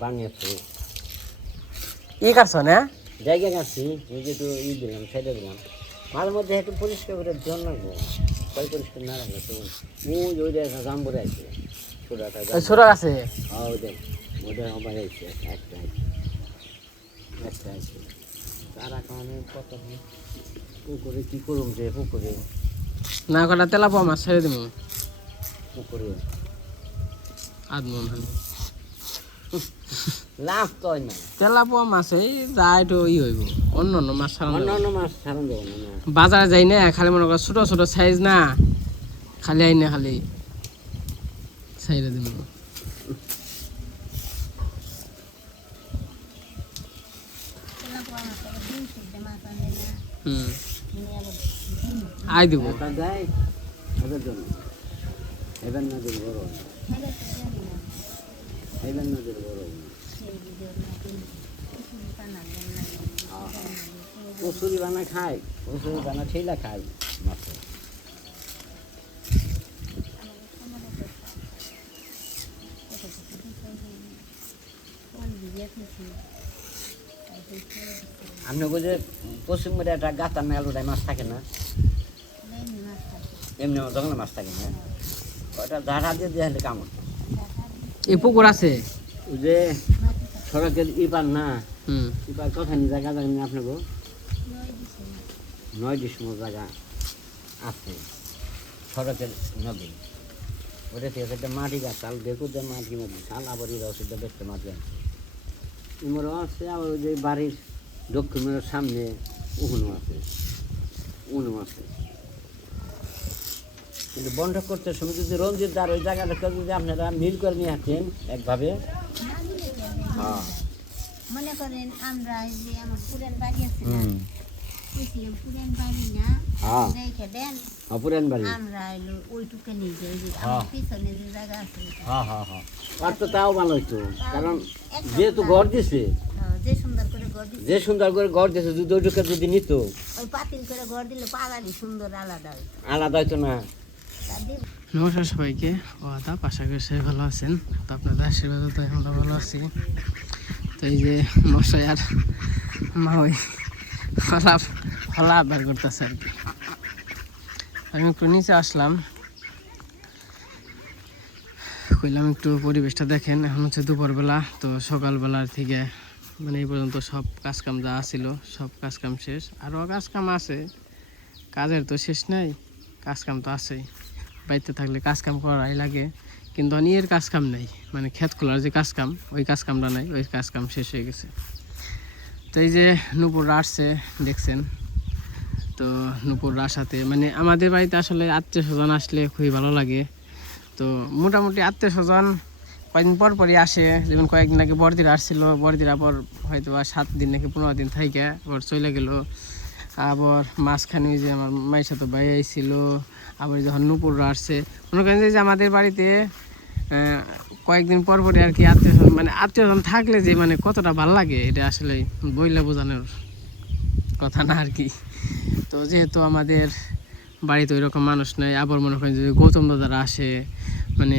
বানিয়েছে ই কাটছ না জায়গা গাছি এই যে তো দিলাম ছেড়ে দিলাম মাঝে মধ্যে একটু পরিষ্কার করে জন রাখবো কয় পরিষ্কার না রাখলে তো ওই দেখা জাম্বরে আছে ছোট আছে ওদের আমার আছে একটা আছে তারা কারণে কত পুকুরে কী করুম যে পুকুরে না কটা তেলাপোয়া মাছ ছেড়ে দিব পুকুরে আদমন লাভ তো হয় না তেলাপোয়া মাছে যা একটু ই হইব অন্য অন্য মাছ ছাড়ানো অন্য মাছ ছাড়ান যাবো না বাজারে যাই না খালি মনে কর ছোট ছোট সাইজ না খালি আই না খালি সাইডে দিব আই দিব দেয় ওদের জন্য এবার নদীর বড় এবার নদীর বড় কচুরি বানা খায় কচুরি বানা ঠেলা খায় মাছ আপনি যে পশ্চিমবঙ্গে একটা গাতা মেলোটায় মাছ থাকে না এমনি জঙ্গলে মাছ থাকে না ওটা ধারা দিয়ে দিয়ে কামড় এই পুকুর আছে ওই যে সড়কের ইপার না ইপার কোথায় জায়গা জানেন আপনাকে 9 ডিসেম্বর জায়গা আছে সড়কের নদী ওটা থেকে একটা মাটি গাছ চাল দেখো যে মাটি মাটি চাল আবার এই রসিদটা দেখতে মাটি আছে ইমরও আছে আবার ওই যে বাড়ির দক্ষিণের সামনে উহুনো আছে কিন্তু বন্ধ করতে সময় যদি রঞ্জিত দার ওই জায়গাটাকে যদি আপনারা মিল করে নিয়ে আসেন একভাবে হ্যাঁ মনে করেন আমরা যে আমার পুরান বাড়ি আছে না পুরান বাড়ি না দেখে দেন পুরান বাড়ি আমরা এলো ওইটুকু নিয়ে যাই যে আমার পিছনে যে জায়গা আছে আর তো তাও ভালো হইতো কারণ যেহেতু ঘর দিছে যে সুন্দর করে ঘর দিছে যদি ওইটুকু যদি নিত ওই পাতিল করে ঘর দিলে পাড়ারই সুন্দর আলাদা হইতো না নমস্কার সবাইকে আদাব আশা করি সবাই ভালো আছেন তো আপনাদের আশীর্বাদে তো আমরা ভালো আছি তো এই যে মশাই আর মা ওই ফলা বের করতেছে আর কি আমি একটু নিচে আসলাম কইলাম একটু পরিবেশটা দেখেন এখন হচ্ছে দুপুরবেলা তো সকালবেলার থেকে মানে এই পর্যন্ত সব কাজকাম যা ছিল সব কাজকাম শেষ আরও কাজকাম আছে কাজের তো শেষ নেই কাজকাম তো আছেই বাড়িতে থাকলে কাজকাম করাই লাগে কিন্তু অনেকের কাজকাম নেই মানে ক্ষেত খোলার যে কাজকাম ওই কাজকামটা নাই ওই কাজকাম শেষ হয়ে গেছে তো এই যে নুপুররা আসছে দেখছেন তো নুপুররা আসাতে মানে আমাদের বাড়িতে আসলে আত্মীয় স্বজন আসলে খুবই ভালো লাগে তো মোটামুটি আত্মীয় স্বজন কয়েকদিন পর পরই আসে যেমন কয়েকদিন আগে বড়দিরা আসছিল বড়দিরা পর হয়তো বা 7 দিন নাকি 15 দিন থেকে আবার চলে গেল আবার মাঝখানে যে আমার মায়ের সাথে ভাই আইছিল আবার যখন নুপুররা আসছে মনে করেন যে আমাদের বাড়িতে কয়েকদিন পর পরই আর কি আত্মীয় মানে আত্মীয়জন থাকলে যে মানে কতটা ভালো লাগে এটা আসলে বইলে বোঝানোর কথা না আর কি তো যেহেতু আমাদের বাড়িতে ওই রকম মানুষ নেই আবার মনে করেন যে গৌতম দাদারা আসে মানে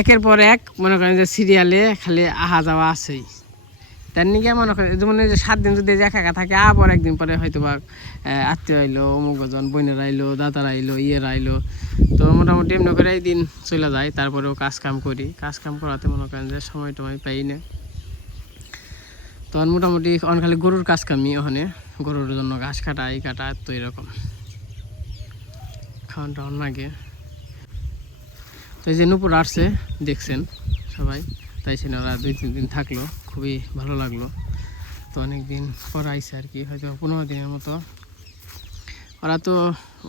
একের পর এক মনে করেন যে সিরিয়ালে খালি আহা যাওয়া আছেই তার নিকে মনে করেন যেমন যে 7 দিন যদি একা একা থাকে আবার একদিন পরে হয়তো বা আত্মীয় আইলো অমুকজন বোনেরা আইলো দাদারা আইলো ইয়েরা আইলো তো মোটামুটি এমনি করে এই দিন চলে যায় তারপরেও কাজকাম করি কাজকাম করাতে মনে করেন যে সময় টময় পাই না তখন মোটামুটি অন খালি গরুর কাজকামই ওখানে গরুর জন্য ঘাস কাটা এই কাটা তো এরকম খাওয়ান টাওয়ান লাগে তো এই যে নুপুর আসছে দেখছেন সবাই তাই সে ওরা 2-3 দিন থাকলো খুবই ভালো লাগলো তো অনেক দিন পর আইসে আর কি হয়তো 15 দিনের মতো ওরা তো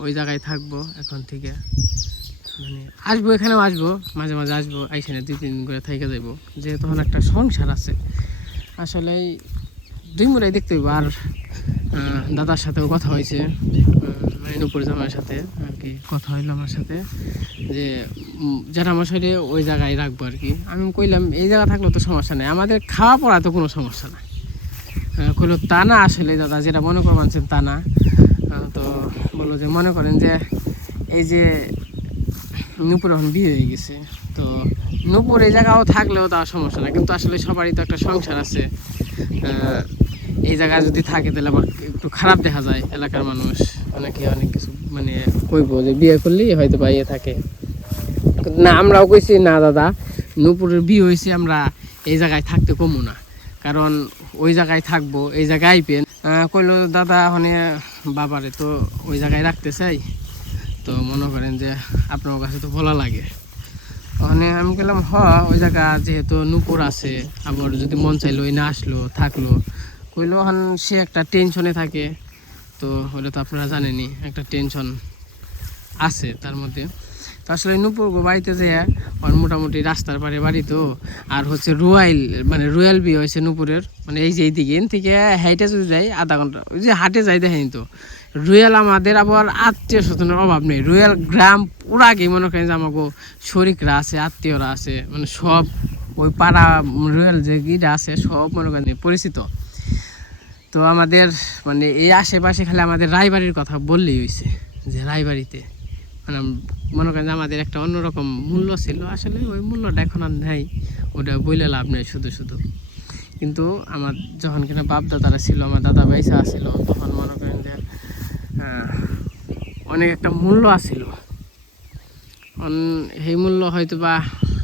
ওই জায়গায় থাকবো এখন থেকে মানে আসবো এখানেও আসবো মাঝে মাঝে আসবো আইসে না 2-3 দিন করে থেকে যাবো যেহেতু তখন একটা সংসার আছে আসলে 2 মুড়াই দেখতে হইব আর দাদার সাথেও কথা হয়েছে মানে নুপুর জামাইয়ের সাথে আর কি কথা হইলো আমার সাথে যে যারা আমার সাথে ওই জায়গায় রাখবো আর কি আমি কইলাম এই জায়গা থাকলে তো সমস্যা নেই আমাদের খাওয়া পড়া তো কোনো সমস্যা নাই কইলো তা না আসলে দাদা যেটা মনে করছেন তা না তো বললো যে মনে করেন যে এই যে নুপুর এখন বিয়ে হয়ে গেছে তো নূপুর এই জায়গাও থাকলেও তাও সমস্যা না, কিন্তু আসলে সবারই তো একটা সংসার আছে। এই জায়গায় যদি থাকে তাহলে আবার একটু খারাপ দেখা যায়, এলাকার মানুষ অনেকে অনেক কিছু মানে কইব যে বিয়ে করলেই হয়তো বা ইয়ে থাকে না। আমরাও কইছি না দাদা, নূপুরের বিয়ে হয়েছে, আমরা এই জায়গায় থাকতে কমু না, কারণ ওই জায়গায় থাকবো, এই জায়গায় আইপেন। কইলো দাদা মানে বাবারে তো ওই জায়গায় রাখতে চাই, তো মনে করেন যে আপনার কাছে তো ভালো লাগে। মানে আমি গেলাম ওই জায়গা যেহেতু নূপুর আছে, আবার যদি মন চাইলো ওই না আসলো থাকলো, কইলো সে একটা টেনশনে থাকে, তো ওটা তো আপনারা জানেনই, একটা টেনশন আছে তার মধ্যে। তো আসলে নূপুর বাড়িতে যে আর মোটামুটি রাস্তার পারে বাড়ি তো, আর হচ্ছে রয়্যাল বিয়ে হয়েছে নূপুরের, মানে এই যে এইদিকে থেকে হাইটে যদি যাই আধা ঘন্টা, ওই যে হাটে যাই দেখেন তো রয়্যাল। আমাদের আবার আত্মীয় স্বজনের অভাব নেই, রয়্যাল গ্রাম পুরা আগে মনে করেন যে আমাকে শরিকরা আছে, আত্মীয়রা আছে, মানে সব ওই পাড়া রয়্যাল যে গিটা আছে সব মনে করেন পরিচিত। তো আমাদের মানে এই আশেপাশে খালি আমাদের রায়বাড়ির কথা বললেই হয়েছে, যে রায়বাড়িতে মানে মনে করেন যে আমাদের একটা অন্যরকম মূল্য ছিল, আসলে ওই মূল্যটা এখন আর নেই, ওটা বইলে লাভ নেই শুধু শুধু। কিন্তু আমার যখন কিনা বাপ দাদারা ছিল, আমার দাদা বাইসা আসছিল, তখন মনে করেন যে অনেক একটা মূল্য আসছিল। সেই মূল্য হয়তো বা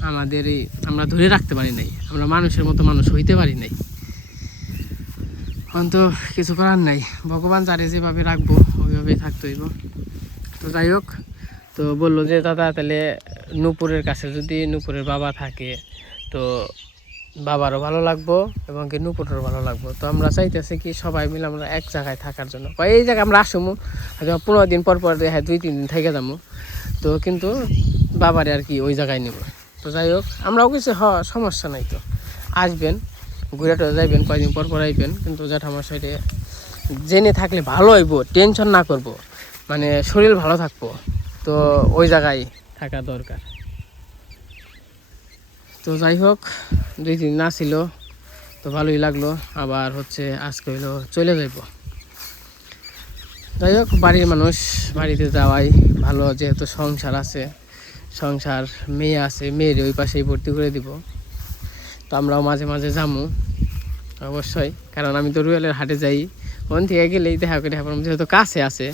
আমাদেরই আমরা ধরে রাখতে পারি নাই, আমরা মানুষের মতো মানুষ হইতে পারি নাই। এখন তো কিছু করার নাই, ভগবান যারে যেভাবে রাখবো ওইভাবেই থাকতে হইব। তো যাই হোক, তো বললো যে দাদা তাহলে নূপুরের কাছে যদি নূপুরের বাবা থাকে তো বাবারও ভালো লাগবো এবং কি নূপুরেরও ভালো লাগবো। তো আমরা চাইতেছি কি সবাই মিলে আমরা এক জায়গায় থাকার জন্য, এই জায়গায় আমরা আসবো হয়তো 15 দিন পর পর, হ্যাঁ 2-3 দিন থেকে যাবো, তো কিন্তু বাবারে আর কি ওই জায়গায় নেব। তো যাই হোক, আমরাও কিছু সমস্যা নাই, তো আসবেন ঘুরে টুরে যাইবেন, কয়েকদিন পর পর আইবেন, কিন্তু জ্যাঠামশাইরে জেনে থাকলে ভালো হইব, টেনশন না করব, মানে শরীর ভালো থাকবো, তো ওই জায়গায় থাকা দরকার। তো যাই হোক, 2 দিন না ছিল তো ভালোই লাগলো, আবার হচ্ছে আজকে হইলো চলে যাইব। যাই হোক, বাড়ির মানুষ বাড়িতে যাওয়াই ভালো, যেহেতু সংসার আছে, সংসার মেয়ে আছে, মেয়ের ওই পাশেই ভর্তি করে দিব। তো আমরাও মাঝে মাঝে যাবো অবশ্যই, কারণ আমি তো রুয়েলের হাটে যাই, ওখান থেকে গেলেই দেখা করে দেখা, যেহেতু কাছে আছে।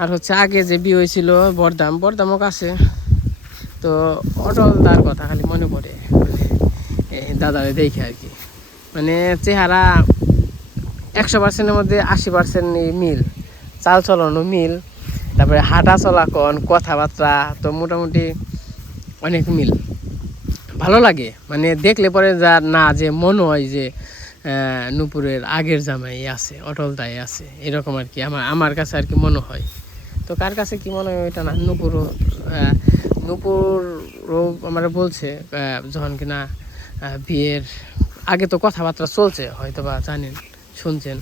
আর হচ্ছে আগে যে বিয়ে হয়েছিল বরদামও কাছে, তো অটলদার কথা খালি মনে পড়ে, দাদারে দেখে আর কি, মানে চেহারা 100%-এর মধ্যে 80% মিল, চাল চলনও মিল, তারপরে হাঁটা চলাকন কথাবার্তা তো মোটামুটি অনেক মিল, ভালো লাগে। মানে দেখলে পরে যা না যে মনে হয় যে নূপুরের আগের জামাই আছে, অটলদাই আছে, এরকম আর কি আমার কাছে আর কি মনে হয়। তো কার কাছে কি মনে হয় এটা না, নূপুরও আমার বলছে যখন কিনা বিয়ের আগে তো কথাবার্তা চলছে, হয়তো বা জানেন শুনছেন,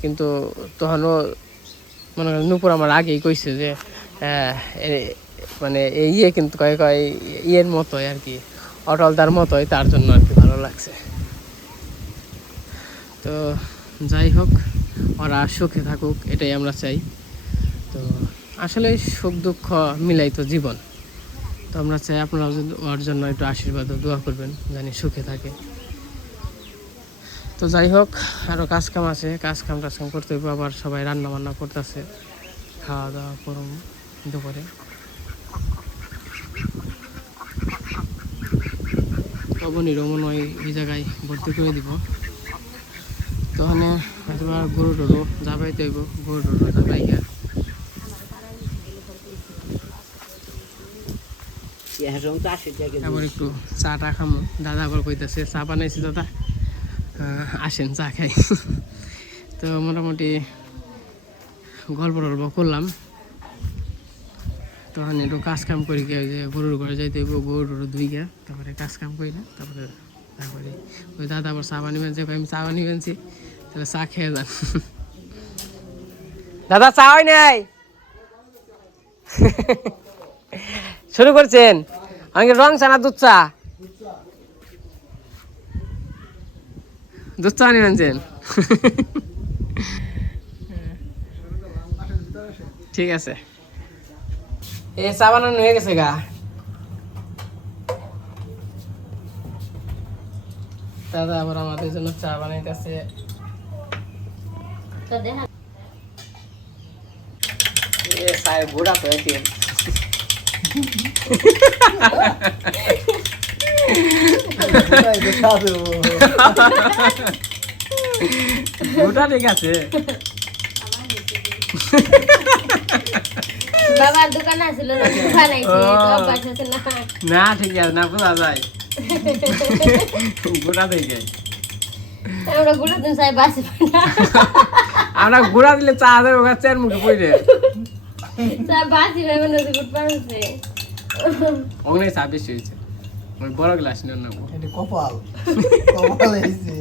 কিন্তু তখনও মনে করেন নূপুর আমার আগেই কইছে যে মানে ইয়ে কিন্তু কয় ইয়ের মতোই আর কি, অটলদার মতোই, তার জন্য আর কি ভালো লাগছে। তো যাই হোক, ওরা সুখে থাকুক এটাই আমরা চাই। তো আসলে সুখ দুঃখ মিলাই তো জীবন, তো আমরা চাই আপনারাও যদি ওর জন্য একটু আশীর্বাদ ও দোয়া করবেন, জানি সুখে থাকে। তো যাই হোক, আরও কাজকাম আছে, কাজকাম করতে হবে, আবার সবাই রান্না বান্না করতেছে, খাওয়া দাওয়া করুন দুপুরে। তবনিরও মনে হয় এই জায়গায় ভর্তি করে দিব, তো ওখানে হয়তো গরু টরু যাবাইতে হইব, গরু টরু যাবাই গা। আবার একটু চাটা খামো, দাদা আবার কইতাছে চা বানাইছি দাদা, আসেন চা খাই। তো মোটামুটি গল্প টল্প করলাম, তখন একটু কাজ কাম করি গিয়ে, ওই যে গরুর ঘরে যাইতে হইব, গরু টরু ধুই গিয়া তারপরে কাজ কাম করি না, তারপরে ওই দাদা আবার চা বানিয়ে আনছে, আমি চা বানিয়ে আনছি, তাহলে চা খেয়ে যান। দাদা চা হয় নাই, শুরু করছেন? আমাকে রং চা না দুধ চা? দুধ চা নিয়ে আনছেন? ঠিক আছে, এ চা বানানো হয়ে গেছে গা। দাদা আবার আমাদের জন্য চা বানাইতেছে। তো দেখা এ সাই বুড়া হয়েছে। বুড়া ঠিক আছে। বাবার দোকান আছিল না, দোকান আইছে তো অভ্যাস আছে না। না ঠিক আছে, না বোঝা যায় বুড়া দেখে। আমরা গুলো দিন চাই বাসি না, আমরা গুড়া দিলে চা দেবো চেয়ার মুখে পড়ে চা বাসি ভেবে না গুড পারছে। ওখানে চা বেশি হয়েছে, ওই বড় গ্লাস নিয়ে নেবো। এটা কপাল কপাল এসে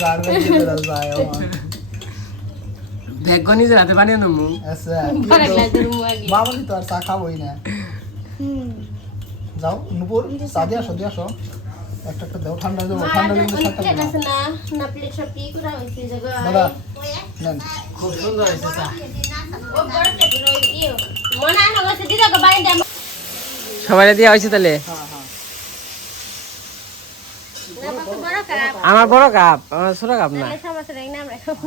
জারবে দিরা যায় আমার দেখো নিজের হাতে বানিয়ে নেবো। আচ্ছা বড় গ্লাস রুম আগে বাবা তো আর চা খাবোই না। যাও নুপুর চা দিয়ে আসো একটা দাও, ঠান্ডা যাবো, ঠান্ডা লেগে সাথে প্লেট আছে না, না প্লেট সব কি করা হইছে জায়গা দাদা নেন। খুব সুন্দর হয়েছে চা। ও বড় প্লেট রই ইও মনে আনো গেছে দিদা কে বাইরে দে সবাই দেওয়া হয়েছে তাহলে। হ্যাঁ না বাবা বড় কাপ আমার বড় কাপ, আমার ছোট কাপ না। তাহলে সমস্যা নাই না আমরা খাবো।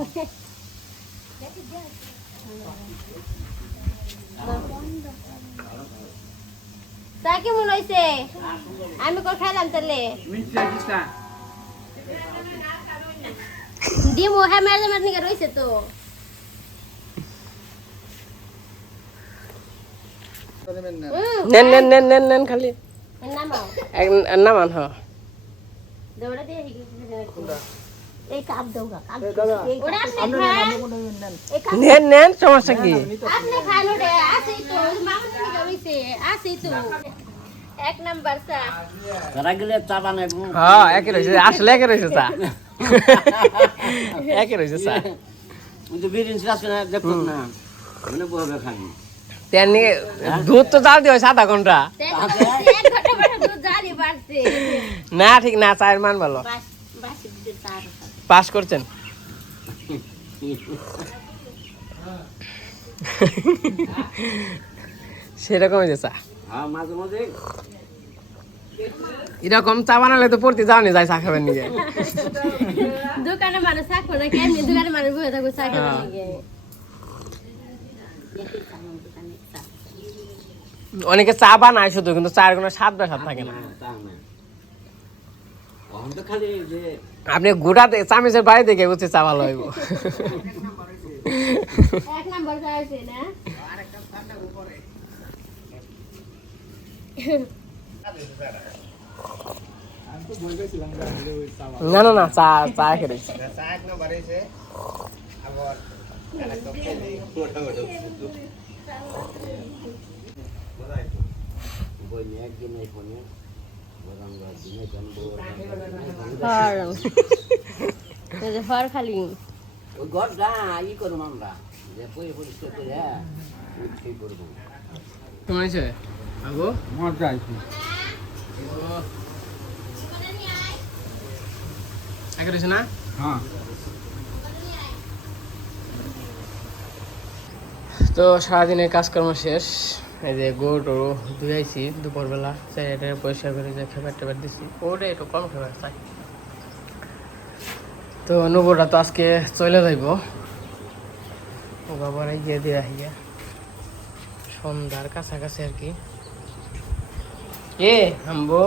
চা কেমন হয়েছে? আমি কল খাইলাম তাহলে দিমু। হ্যাঁ মেরে মেরে নিকে রয়েছে তো। নেন নেন নেন নেন নেন খালি নামাও নামান। হ দৌড়া দিয়ে এই কাপ দৌড়া কাপ দাদা ওটা আপনি আমরা খান নেন এই কাপ নেন নেন, সমস্যা কি? আপনি খান ওটা আসেই তো মামুন নিকে রয়েছে আসেই তো। এক নাম্বার চা তারা গেলে চা বানাইবো। হ্যাঁ একই রয়েছে, আসলে একই রয়েছে চা। একই রয়েছে চা। কিন্তু বিরিয়ানি আসবে না, দেখো না মানে বলবে খানি। তেমনি দুধ তো জাল দিয়ে আধা ঘন্টা। এক ঘন্টা পরে দুধ জালি বাড়ছে। না ঠিক না, চায়ের মান ভালো। বাসি দিতে চা পাস করছেন। সেরকম হয়েছে চা। হ্যাঁ মাঝে মাঝে এরকম চা বানালে তো পড়তে যাওনি যায় চা খাবেন নিজে। দোকানে মানুষ চা করে কেমনি দোকানে মানুষ বসে থাকবে চা খাবে নাকি? অনেকে চা বানায় শুধু, কিন্তু চায়ের কোনো স্বাদ বা স্বাদ থাকে না। তা না, তো খালি যে আপনি গোটাতে চামিচের বাড়ি থেকে বুঝছে চা ভালো হইব। এক নাম্বার চা আছে না? না না না, চা চা খেয়ে চা এক নম্বর এসে আবার আরেকটা খেলি বই নিয়ে একদিন এই ফোনে বরঙ্গা দিনে জানবো ফর খালি ওই ঘরটা ই করবো আমরা, যে পরিষ্কার করে ঠিক করবো। কেমন হয়েছে আগো? মজা আইছে। আগে রয়েছে না? হ্যাঁ তো সারাদিনের কাজকর্ম শেষ। এই যে গরু ধুয়েছি দুপুরবেলা, চাইটা পরিষ্কার করে যে খাবার টাবার দিছি। ওটা একটু কম খাবার চাই। তো নবুরা তো আজকে চলে যাইব, ও বাবার গিয়ে দিয়ে আহিয়া সন্ধ্যার কাছাকাছি আর কি। হামবো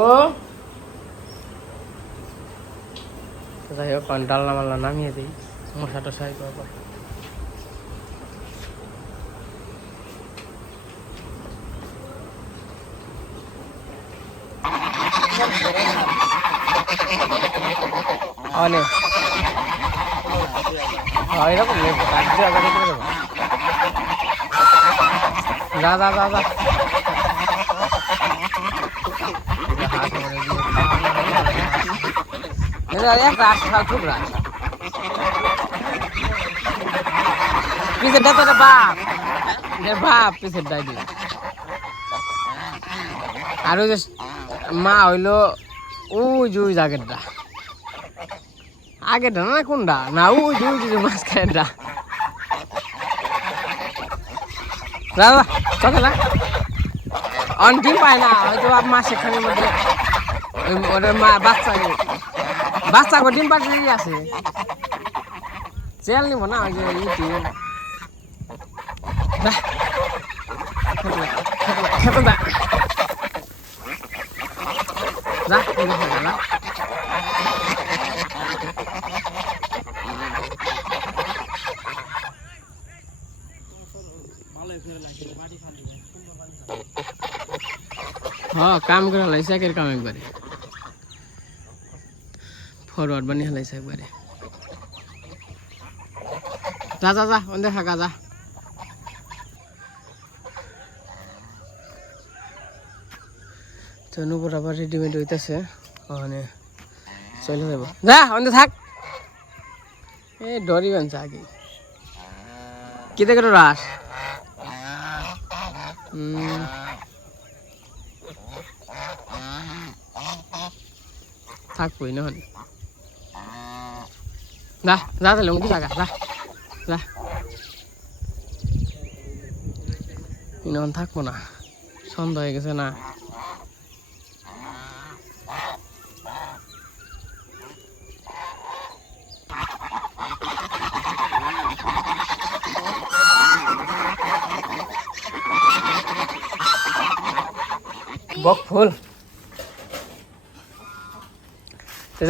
যাই হোক, ডালনা মাল্লা নামিয়ে দিই, মশা টশাই বাবা। অনেক এরকম নেবো, যা যা যা যা। খুব রাত পিছের ডাক্তার বাপ বাপ পিছের ডাইডি। আর ওই যে মা হইলো ওই যে ওই জায়গাটা আগেটা না কোনটা না, ওই যে মাঝখানেটা। দাদা চলে না অন ডিম পায় না, হয়তো মাসে খানির মধ্যে ওটা মা বাচ্চা গো ডিম পাড়ি আছে চেল নিব না ওই যে ইটি খেতে দা যা যা हाँ काम कर हलाइस के काम एक बारे फॉरवर्ड बनी हलाइस एक बारे जा जा जा ओंदे हागा जा तो नुपुर आबार रेडीमेड হইতাছে ওখানে চলে যাব যা ওंदे থাক এ ডরি বানছে আগে কিতে করে রাস থাক কই না যা যা তাহলে মুখে লাগা যা যা ইনন থাকবো না সন্ধ্যা হয়ে গেছে না বক ফুল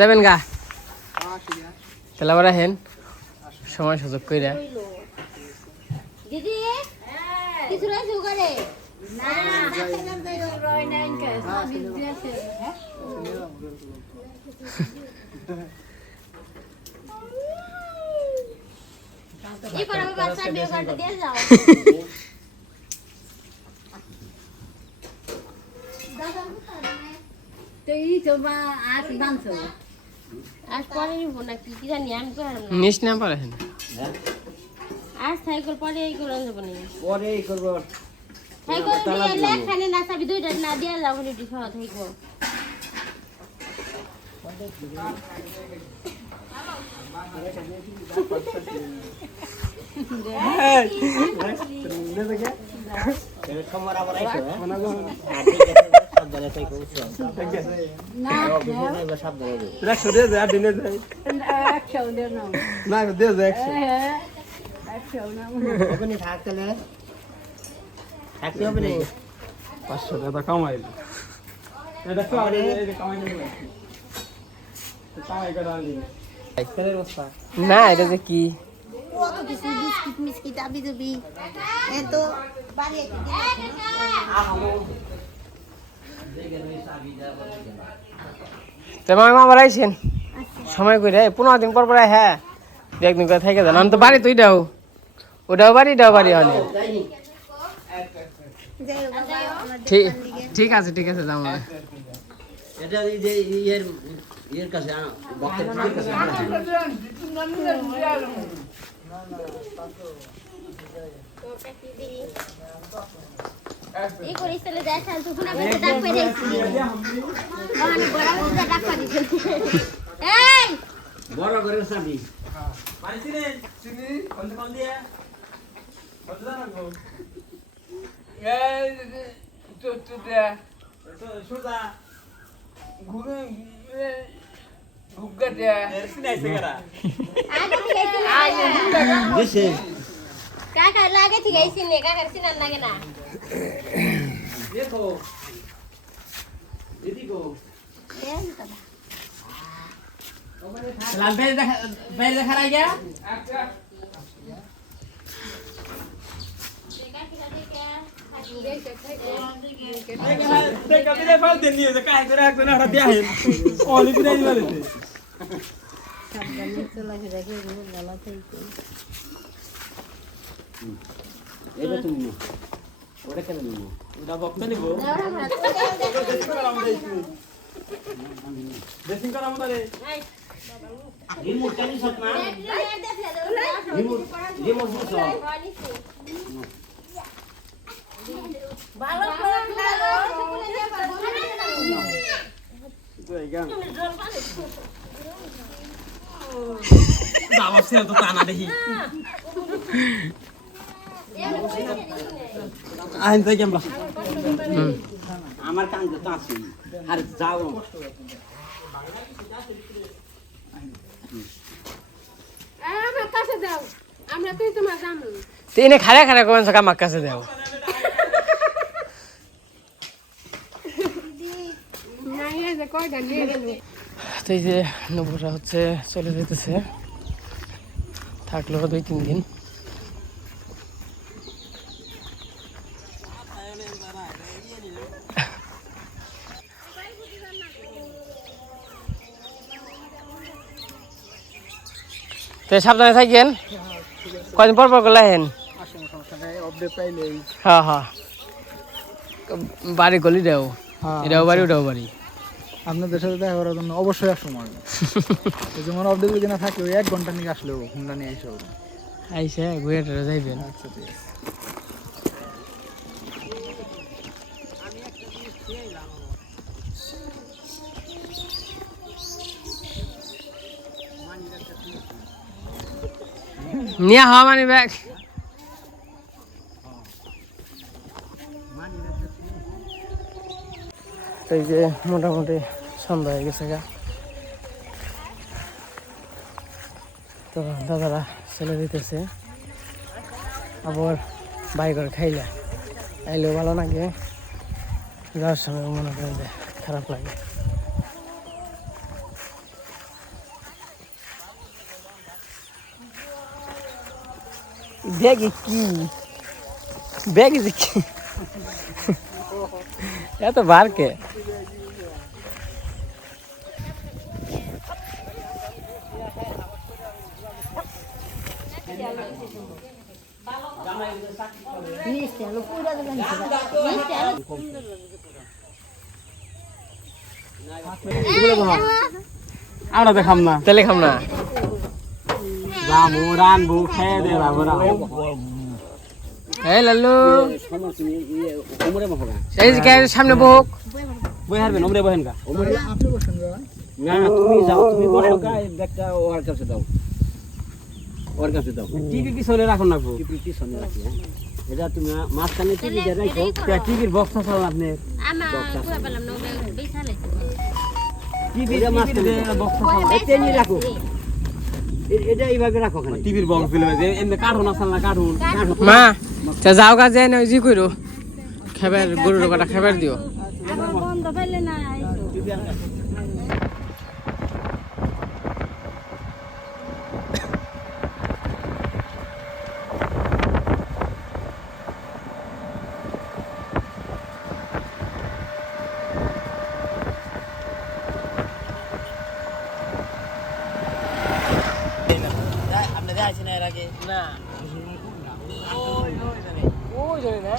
যাবেন গা তাহলে আবার হেন সময় সুযোগ কইরা দিদি কিছু রাইছো করে না রয় নাইন কাজ বিজি আছে এই করে বাচ্চা বিয়ে করতে দিয়ে যাও आज पढे नि भन्न कि जानी हामी पढ्नु নিস না পারে হেন आज साइकल पढे गरन्छ भने পরে করব साइकल दिएले खाने नासाबी दुईटा ना दिया जाऊ नि दिख थाइको সমর আবার আইছো সাবধানে থাকো না না সাবধানে রাখো দে যা দিনে যাই একশো দে না না দে যা একশো না ওখানে থাকলে থাকতে হবে না 500 টাকা কামাইল এটা তো আরে এই কামাই নেই কামাই করে আনলি আইসের অবস্থা না এটা যে কি কত কিছু বিস্কিট মিস্কিট আবি যাবি এত বাড়ি তোমার মা বাড়াইছেন সময় কইরা 15 দিন পর পর হ্যাঁ একদিন করে থেকে যান আমি তো বাড়ি তুই দাও ওটাও বাড়ি হলে ঠিক আছে যাও না এটা এই যে এর কাছে বক্তের কাছে এই করিসলে যায় শান্ত শুনা বেটা ডাক পেরেছি মানে বড় বড় ডাক পারিছে এই বড় করে সাবি পাইছি রে চিনি কোন দিয়ে কত জানো এই তো দে তো সুদা ঘুরে গুগা দে সিনাইছে করা আগে দিছে কাকা লাগে ঠিক আছে নে কাকা সিনান লাগে না দেখো দিদি গো সালাম বাইরে দেখা রাই গয়া দেখা বিলে ফাল দেন নিয়ে যে কাই করে একজন আর দিয়া হেন অলি বিলে দিবালেতে সাবধানে চলা রাখি গলা থাইকো এটা তুমি না ওটা কেন নিব ওটা বক্তা নিব ড্রেসিং করা আমাদের রিমোট টানি সব না রিমোট সব ভালো করে খাও তো এইগান বাবা সে তো টানা দেখি আইন তাই কেমন আমার কান তো আছে আর যাও আমার কাছে দাও আমরা তুই তোমার জানো তিনি খাড়া খাড়া কোন সকা আমার কাছে দাও না এই যে কয়টা নিয়ে গেল তো এই যে নবুরা হচ্ছে চলে যেতেছে থাকলো 2-3 দিন তো সাবধানে থাকেন কয়দিন পর পর গেলেন আসেন সমস্যা নাই আপডেট পাইলেই হ্যাঁ হ্যাঁ বাড়ি গলি দেও হ্যাঁ এটাও বাড়ি ওটাও বাড়ি আপনাদের সাথে দেখা করার জন্য অবশ্যই এক সময় যেমন আপডেট যদি না থাকে ওই 1 ঘন্টা নিয়ে আসলেও হুন্ডা নিয়ে এসে আইসে ঘুরে টুরে যাইবেন আচ্ছা ঠিক আছে নিয়ে হওয়া মানে ব্যাগ এই যে মোটামুটি সন্ধ্যা হয়ে গেছে গা তো দাদারা চলে দিতেছে আবার বাই করে খাইলে খাইলেও ভালো লাগে যাওয়ার সময় মনে করেন যে খারাপ লাগে ব্যাগে কি ব্যাগে যে কি এত বারকে মিষ্টি আলু পুরা দেবেন মিষ্টি আলু আমরা দেখাম না তেলে খাম না রামু রানবু খেয়ে দে বাবুরা এই লাল্লু সমস্যা ওমরে মহবা এই যে গায়ের সামনে বুক বই হারবেন ওমরে বহেন কা ওমরে আপনি বসেন বাবা না তুমি যাও তুমি বসো কা ব্যাগটা ওর কাছে দাও ওর কাছে দাও টিভি পিছনে রাখো না টিভি পিছনে রাখি হ্যাঁ এটা তুমি মাঝখানে টিভি দিয়ে রাখো টিভির বক্সটা চালান আপনি আমার পুরা বললাম না বেসালে টিভির মাঝখানে বক্সটা চালান এটা নিয়ে রাখো এটা এইভাবে রাখো ওখানে টিভির বক্স দিলে এমনি কার্টুন আসাল না কার্টুন মা তা যাও গা যায় না জি কইরো খাবার গরুর কাটা খাবার দিও আমার বন্ধ ফেলে না আপনি দেখাইছেন এর আগে না ওই জানি না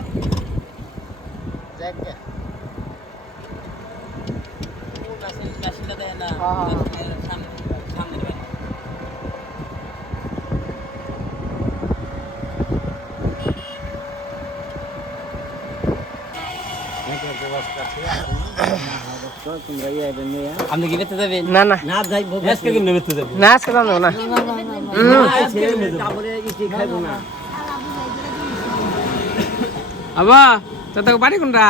জ্যাকেট ও মেশিনটা দেয় না সামনে সামনে দেবেন আপনি কি বেঁচে যাবেন না না না যাই আজকে কেমনে বেঁচে যাবেন না আজকে দাম দেবো না আবা তো তোকে বাড়ি কোনটা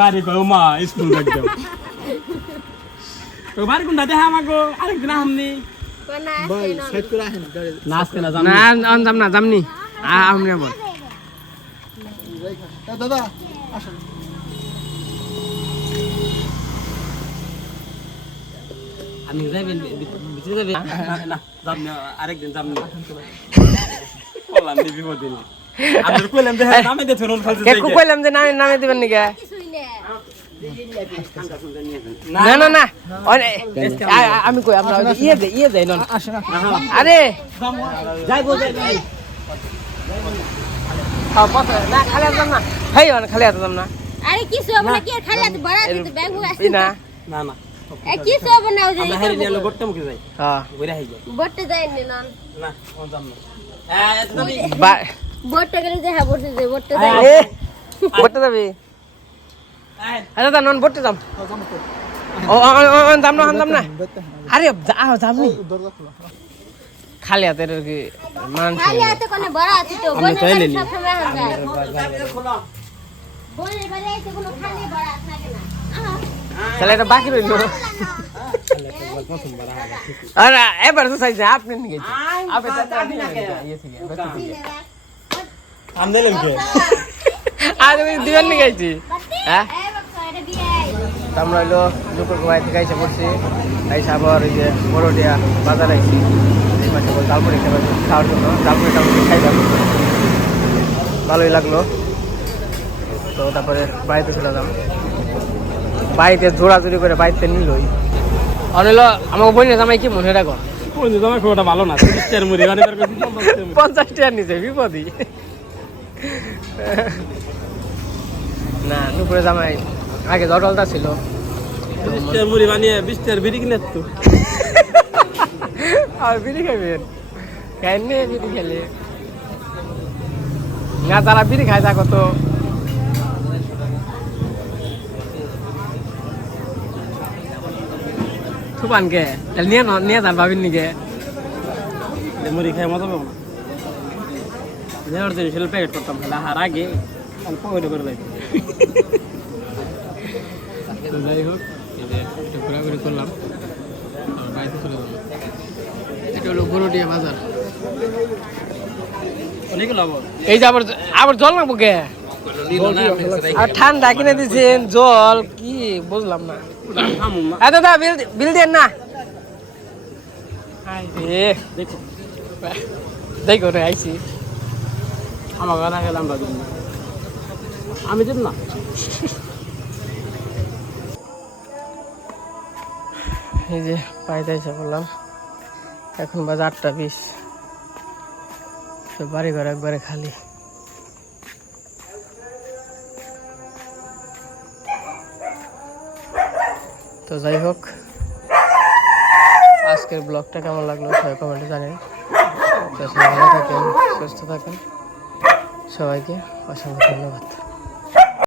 বাড়ি মা স্কুল বাড়ি কোনটা দেখা আমাকে আরেকদিন আমনি ভাই সেট করে আসেন গাড়ি না আজকে না না যাম না যামনি আমি বল দাদা আসেন আপনি যাবেন ভিতরে যাবেন না যাব না আরেকদিন যাব না বললাম নি বিপদে নি আপনি কইলাম যে নামে দে ফোন ফালছে কে কইলাম যে নামে দিবেন নি কে না না না আমি কই আপনার ইয়ে দেই নন আসেন আরে যাইবো যাই না খালি আসলাম না ভাই খালি আসলাম না আরে কিছু হবে না কি খালি হাতে বড় আছে ব্যাগ আছে না না না এ কিছু হবে না ওই যে আমরা হেরে নিয়ে গড়তে মুখে যাই হ্যাঁ ঘুরে আই যাই বটে যায় না না কোন যাব না হ্যাঁ এত দাবি বটে গেলে যে হ্যাঁ বটে যায় বটে যায় বটে যাবি আচ্ছা তা নন বটে যাম ও যাম না আরে যাম নি দরজা খোলা খালি হাতের কি মান খালি হাতে কোনে বড় আছে তো আমরা বনে চাইলে সব সময় যায় খোলা বোনের বাড়ি এসে কোনো খালি বড়া থাকে না তাহলে এটা বাকি রইলো আর এবার তো চাইছে আপনি নিয়ে গেছে আপনি তো আপনি না ইয়ে থেকে আম দিলেন কে আজ আমি দিবেন নিয়ে গেছি হ্যাঁ এই বাচ্চা এটা বিয়ে আমরা হইলো দুপুর গোয়াই থেকে এসে পড়ছি এসে আবার ওই যে বড়ডিয়া বাজার আইছি এই পাশে ডালপুরি খাওয়ার জন্য ডালপুরি খাইলাম ভালোই লাগলো তো তারপরে বাড়িতে চলে যাম বাড়িতে জোড়াজুড়ি করে বাড়িতে নিলই অনিল আমাকে বলি জামাই কি মনে রাখো কোন জামাই খুব একটা ভালো না 30 টাকার মুড়ি মানে 50 টাকা নিচে বিপদই না দুপুরে জামাই আগে জটলতা ছিল 30 টাকার মুড়ি বানিয়ে 20 টাকার বিড়ি কিনে তো আর বিড়ি খাবেন কেন বিড়ি খেলে না তারা বিড়ি খায় থাকো তো তুফান কে নিয়ে নিয়ে যান ভাবিন নিকে মুড়ি খাই মজা পাবো না দেওয়ার দিন সেল প্যাকেট করতাম আর আগে অল্প করে করে যাই তো যাই হোক একটু ঘোরাঘুরি করলাম আর বাড়িতে চলে যাবো এটা হলো বড়ডিয়া বাজার অনেক লাভ এই যে আবার জল লাগবো কে আর ঠান্ডা কিনে দিয়েছেন জল কি বুঝলাম না দাদা বিল দেন না দেখো দেখো রে আইসি আমার গানা গেলে আমরা দিব না আমি দেব না এই যে বাড়িতে এসে বললাম এখন বাজে 8:20 তো বাড়ি ঘর একবারে খালি তো যাই হোক আজকের ব্লগটা কেমন লাগলো সবাই কমেন্টে জানেন তো সবাই ভালো থাকেন সুস্থ থাকেন সবাইকে অসংখ্য ধন্যবাদ।